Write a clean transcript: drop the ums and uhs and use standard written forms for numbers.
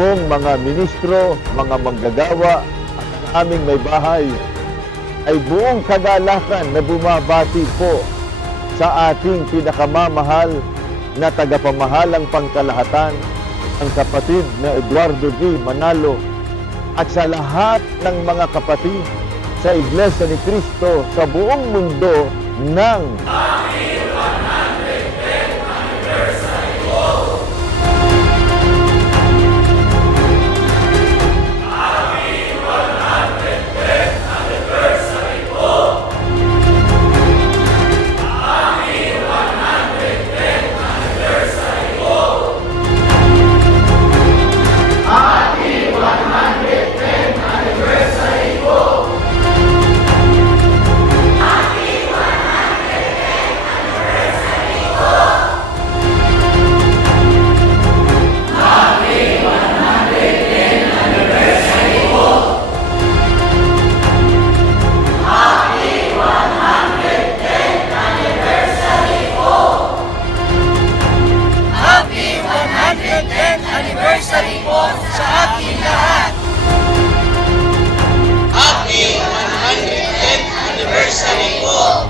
pong mga ministro, mga manggagawa at ang aming may bahay ay buong kagalakan na bumabati po sa ating pinakamamahal na tagapamahalang pangkalahatan, ang kapatid na Eduardo G. Manalo, at sa lahat ng mga kapatid sa Iglesia ni Cristo sa buong mundo ng anniversary po sa ating lahat. Happy 110th anniversary po!